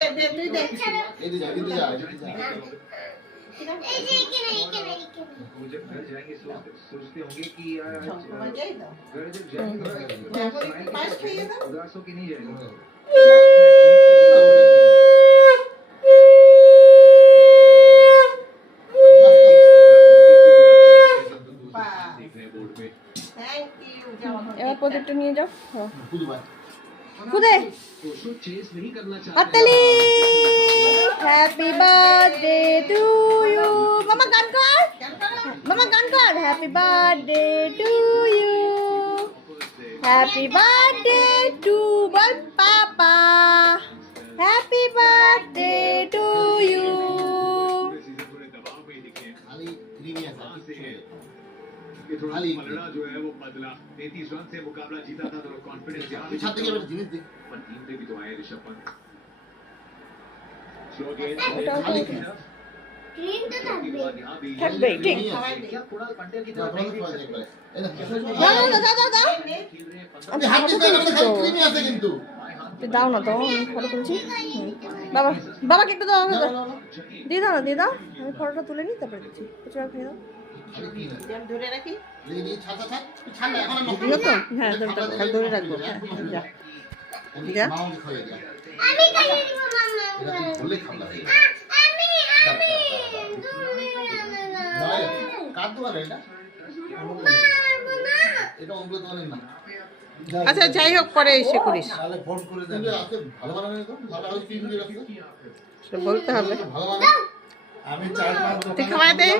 वो जब घर जाएंगे सोचते होंगे कि यार घर जब जाएंगे उदास होके नहीं जाएंगे। এবার প্রদীপটা নিয়ে যাও। খুদে হাততালি। Happy birthday to you. মামা গান কর, মামা গান কর। Happy birthday to you, happy birthday to বল পাপা, হ্যাপি বার্থডে টু ইউ। पलड़ा जो है वो बदला। 33 रन से मुकाबला जीता था तो कॉन्फिडेंस यहाँ भी पर टीम पे भी तो आए ऋषभ पंत। स्लो गेंद থাকবে ঠিক। क्या कुणाल पंड्या की तरफ नहीं देख सकते। দাও দাও দাও দাও। আমি হাত দিতে ক্রিমি আছে কিন্তু। দাও না তো, আমি ফটো তুলছি। বাবা বাবাকে একটু দাও, দিয়ে দাও না, দিয়ে দাও। আমি ফটোটা তুলে নিই তারপরে দিচ্ছি। কিছু আর খেয়ে দাও। ধরে রাখি। হ্যাঁ ধরে রাখবো। যা যা। আমি খাইয়ে দিব মাম্মা। বলে খাওয়া হবে। আমি কাট দোয়া এটা। এটা অন্য দোকানের না। আচ্ছা যাই হোক, পরে এসে করিস। তাহলে ফোন করে দেন। ভালো বানানো তো, ভালো হয় কি করে রাখছো? সে বলতে হবে। ভালো বানানো। আমি 4-5 তুই খাওয়া দে।